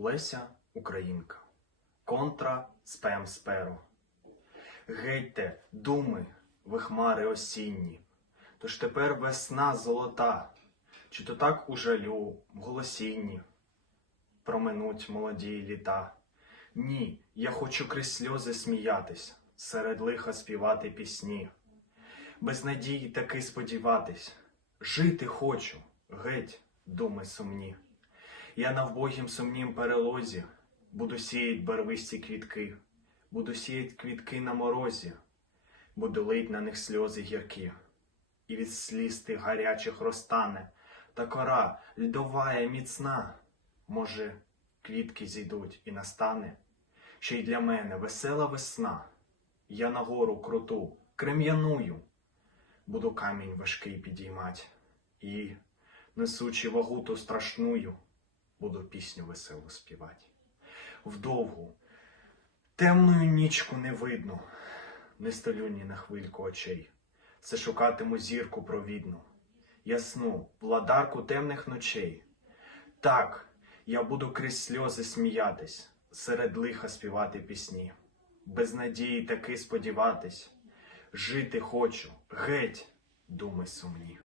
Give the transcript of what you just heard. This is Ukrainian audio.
Леся Українка. Контра спем сперу. Гетьте, думи, ви хмари осінні. Тож тепер весна золота, чи то так у жалю, в голосінні проминуть молоді літа. Ні, я хочу крізь сльози сміятись, серед лиха співати пісні. Без надії таки сподіватись, жити хочу, геть, думи сумні. Я на вбогім сумнім перелозі буду сіять барвисті квітки, буду сіять квітки на морозі, буду лить на них сльози гіркі, і від сліз тих гарячих розтане, та кора льдовая міцна. Може, квітки зійдуть і настане, ще й для мене весела весна. Я на гору круту, крем'яную, буду камінь важкий підіймать, і, несучи вагу ту страшную, буду пісню веселу співать. Вдовгу, темною нічку не видно, не столю ні на хвильку очей, все шукатиму зірку провідну, ясну, владарку темних ночей. Так, я буду крізь сльози сміятись, серед лиха співати пісні, без надії таки сподіватись, жити хочу, геть, думи сумні.